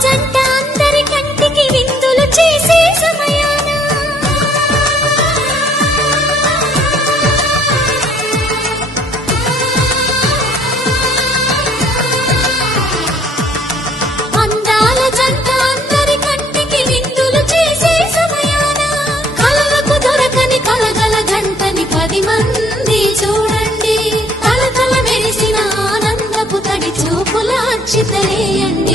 జంట అందరి కంటికి విందులు చేసే సమయాన అందాల జంట అందరి కంటికి విందులు చేసే సమయాన కలలకు దొరకని కలగల జంటని 10 మంది చూడండి. తల తల మెరిసిన ఆనందపు తడి చూపుల అచ్చితలేయండి.